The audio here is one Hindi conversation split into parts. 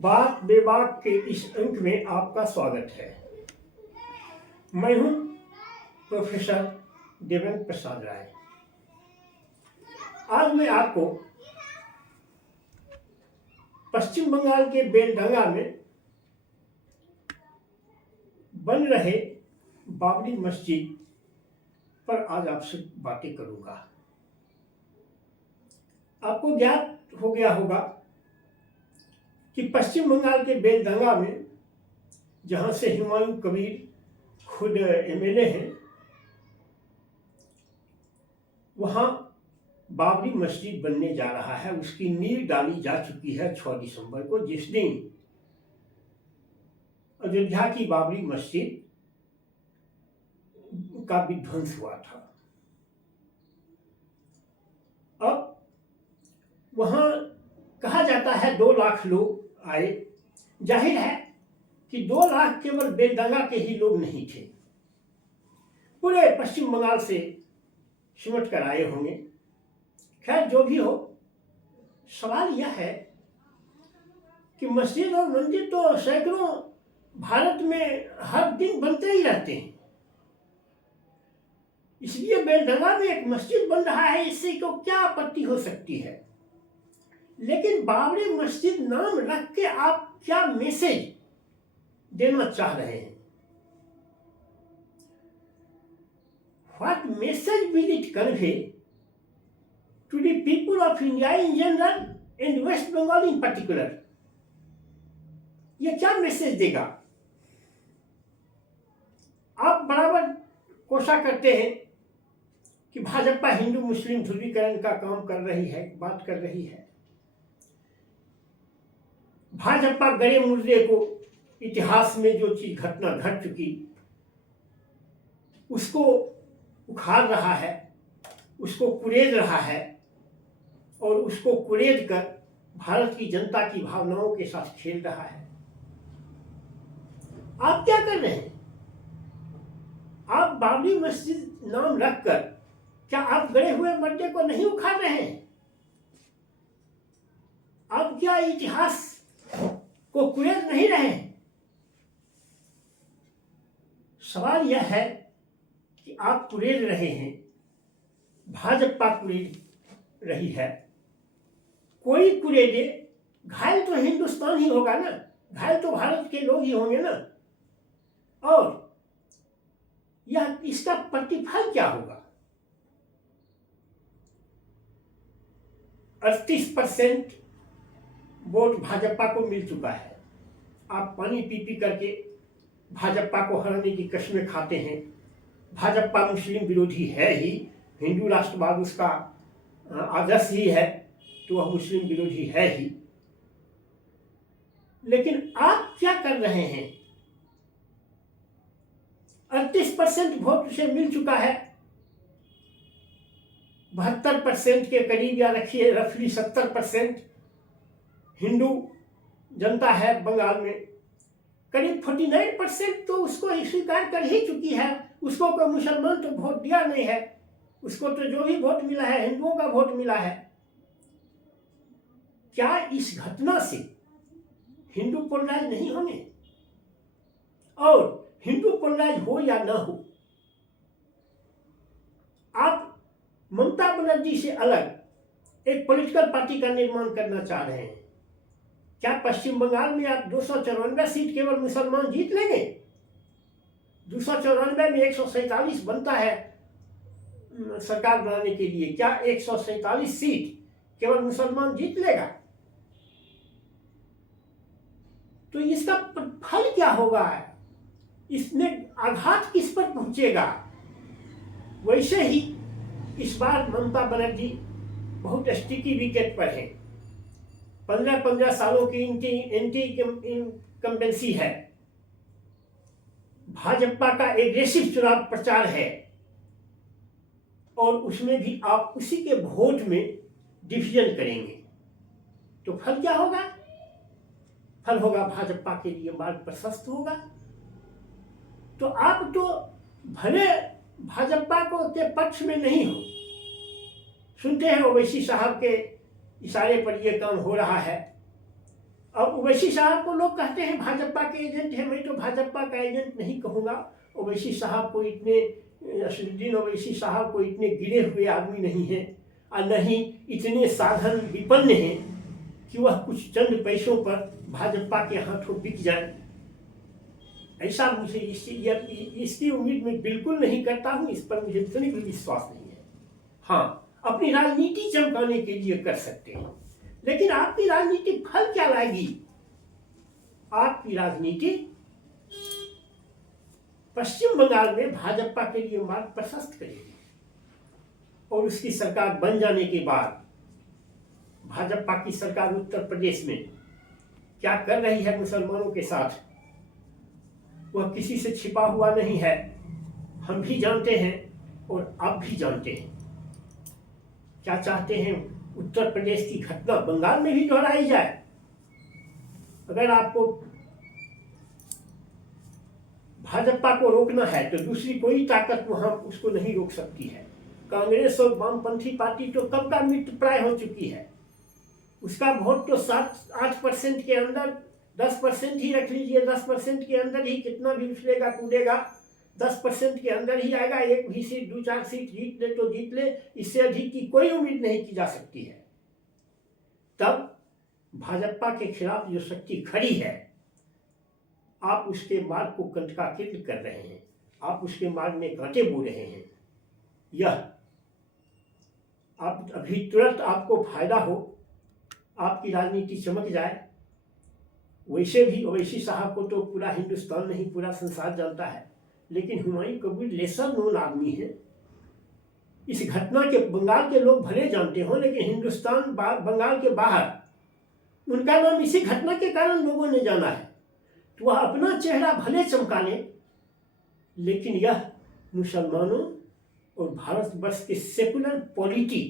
बात बेबाक के इस अंक में आपका स्वागत है। मैं हूं प्रोफेसर देवेंद्र प्रसाद राय। आज मैं आपको पश्चिम बंगाल के बेलडंगा में बन रहे बाबरी मस्जिद पर आज आपसे बातें करूंगा। आपको ज्ञात हो गया होगा कि पश्चिम बंगाल के बेलडंगा में, जहां से हुमायूं कबीर खुद एमएलए हैं, वहां बाबरी मस्जिद बनने जा रहा है। उसकी नींव डाली जा चुकी है 6 दिसंबर को, जिस दिन अयोध्या की बाबरी मस्जिद का विध्वंस हुआ था। अब वहां कहा जाता है 2 लाख लोग आए। जाहिर है कि 2 लाख केवल बेलडंगा के ही लोग नहीं थे, पूरे पश्चिम बंगाल से सिमट कर आए होंगे। खैर, जो भी हो, सवाल यह है कि मस्जिद और मंदिर तो सैकड़ों भारत में हर दिन बनते ही रहते हैं, इसलिए बेलडंगा में एक मस्जिद बन रहा है, इससे को क्या आपत्ति हो सकती है। लेकिन बाबरी मस्जिद नाम रख के आप क्या मैसेज देना चाह रहे हैं? What message will it convey to the people of India in general and West Bengal in particular? ये क्या मैसेज देगा? आप बराबर कोशिश करते हैं कि भाजपा हिंदू मुस्लिम ध्रुवीकरण का काम कर रही है, बात कर रही है। भाजपा गड़े मुर्दे को, इतिहास में जो चीज घटना घट चुकी, उसको उखाड़ रहा है, उसको कुरेद रहा है और उसको कुरेद कर भारत की जनता की भावनाओं के साथ खेल रहा है। आप क्या कर रहे हैं? आप बाबरी मस्जिद नाम रखकर क्या आप गड़े हुए मुर्दे को नहीं उखाड़ रहे हैं? आप क्या इतिहास को कुरेद नहीं रहे हैं? सवाल यह है कि आप कुरेद रहे हैं, भाजपा कुरेद रही है। कोई कुरेदे, घायल तो हिंदुस्तान ही होगा ना, घायल तो भारत के लोग ही होंगे ना। और यह इसका प्रतिफल क्या होगा? 38% वोट भाजपा को मिल चुका है। आप पानी पी पी करके भाजपा को हराने की कस्में खाते हैं। भाजपा मुस्लिम विरोधी है ही, हिंदू राष्ट्रवाद उसका आदर्श ही है, तो वह मुस्लिम विरोधी है ही। लेकिन आप क्या कर रहे हैं? 38% वोट उसे मिल चुका है। 72% के करीब, या रखिए रफली 70% हिंदू जनता है बंगाल में। करीब 49% तो उसको स्वीकार कर ही चुकी है। उसको कोई मुसलमान तो वोट दिया नहीं है, उसको तो जो भी वोट मिला है हिंदुओं का वोट मिला है। क्या इस घटना से हिंदू पोलराइज नहीं होंगे? और हिंदू पोलराइज हो या ना हो, आप ममता बनर्जी से अलग एक पॉलिटिकल पार्टी का निर्माण करना चाह रहे हैं। क्या पश्चिम बंगाल में आप 294 सीट केवल मुसलमान जीत लेंगे? 294 में 147 बनता है सरकार बनाने के लिए। क्या 147 सीट केवल मुसलमान जीत लेगा? तो इसका फल क्या होगा? इसमें आघात किस पर पहुंचेगा? वैसे ही इस बार ममता बनर्जी बहुत स्टिकी विकेट पर है। 15 सालों की एंटी इनकम्बेंसी है। भाजपा का एग्रेसिव चुनाव प्रचार है और उसमें भी आप उसी के वोट में डिवीजन करेंगे, तो फल क्या होगा? फल होगा भाजपा के लिए मार्ग प्रशस्त होगा। तो आप तो भले भाजपा को के पक्ष में नहीं हो, सुनते हैं ओवैसी साहब के इशारे पर यह काम हो रहा है अब ओवैसी साहब को लोग कहते हैं भाजपा के एजेंट हैं, मैं तो भाजपा का एजेंट नहीं कहूँगा। ओवैसी साहब को इतने असदुद्दीन ओवैसी साहब को इतने गिरे हुए आदमी नहीं हैं, और न ही इतने साधन विपन्न हैं कि वह कुछ चंद पैसों पर भाजपा के हाथों बिक जाए। ऐसा मुझे इसकी उम्मीद मैं बिल्कुल नहीं करता हूँ, इस पर मुझे तनिक भी विश्वास नहीं है। हाँ, अपनी राजनीति चमकाने के लिए कर सकते हैं, लेकिन आपकी राजनीति फल क्या लाएगी? आपकी राजनीति पश्चिम बंगाल में भाजपा के लिए मार्ग प्रशस्त करेगी, और उसकी सरकार बन जाने के बाद भाजपा की सरकार उत्तर प्रदेश में क्या कर रही है मुसलमानों के साथ, वह किसी से छिपा हुआ नहीं है। हम भी जानते हैं और आप भी जानते हैं। क्या चाहते हैं उत्तर प्रदेश की घटना बंगाल में भी दोहराई जाए? अगर आपको भाजपा को रोकना है तो दूसरी कोई ताकत वहां उसको नहीं रोक सकती है। कांग्रेस और वामपंथी पार्टी तो कब का मृत प्राय हो चुकी है। उसका वोट तो 7-8% के अंदर, 10% ही रख लीजिए, 10% के अंदर ही कितना भी उछलेगा कूदेगा, 10% के अंदर ही आएगा। एक भी सीट, 2-4 सीट जीत ले तो जीत ले, इससे अधिक की कोई उम्मीद नहीं की जा सकती है। तब भाजपा के खिलाफ जो शक्ति खड़ी है, आप उसके मार्ग को कंटकाकिल कर रहे हैं, आप उसके मार्ग में कांटे बो रहे हैं। यह आप अभी तुरंत आपको फायदा हो, आपकी राजनीति चमक जाए। वैसे भी ओवैसी साहब को तो पूरा हिंदुस्तान नहीं पूरा संसार जानता है, लेकिन हुमायूं कबीर लेसर नोन आदमी है। इस घटना के बंगाल के लोग भले जानते हो, लेकिन हिंदुस्तान बंगाल के बाहर उनका नाम इसी घटना के कारण लोगों ने जाना है। तो वह अपना चेहरा भले चमका ले, लेकिन यह मुसलमानों और भारतवर्ष के सेकुलर पॉलिटी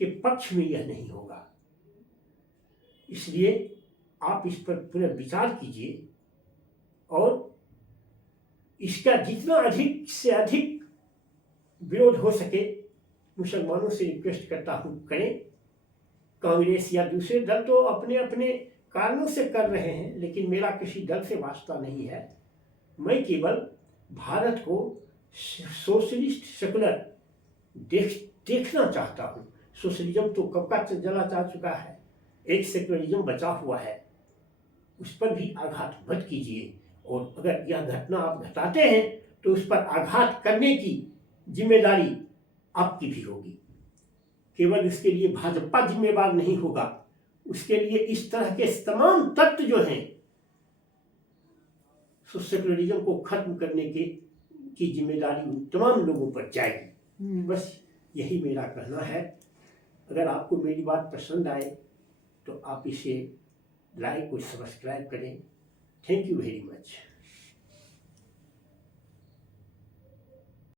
के पक्ष में यह नहीं होगा। इसलिए आप इस पर पुनर्विचार कीजिए और इसका जितना अधिक से अधिक विरोध हो सके मुसलमानों से रिक्वेस्ट करता हूँ करें। कांग्रेस या दूसरे दल तो अपने अपने कारणों से कर रहे हैं, लेकिन मेरा किसी दल से वास्ता नहीं है। मैं केवल भारत को सोशलिस्ट सेकुलर देखना चाहता हूँ। सोशलिज्म तो कब का जला जा चुका है, एक सेकुलरिज्म बचा हुआ है, उस पर भी आघात मत कीजिए। और अगर यह घटना आप घटाते हैं तो उस पर आघात करने की जिम्मेदारी आपकी भी होगी। केवल इसके लिए भाजपा जिम्मेवार नहीं होगा, उसके लिए इस तरह के तमाम तत्व जो हैं सेकुलरिज्म को खत्म करने की जिम्मेदारी उन तमाम लोगों पर जाएगी। बस यही मेरा कहना है। अगर आपको मेरी बात पसंद आए तो आप इसे लाइक और सब्सक्राइब करें। Thank you very much.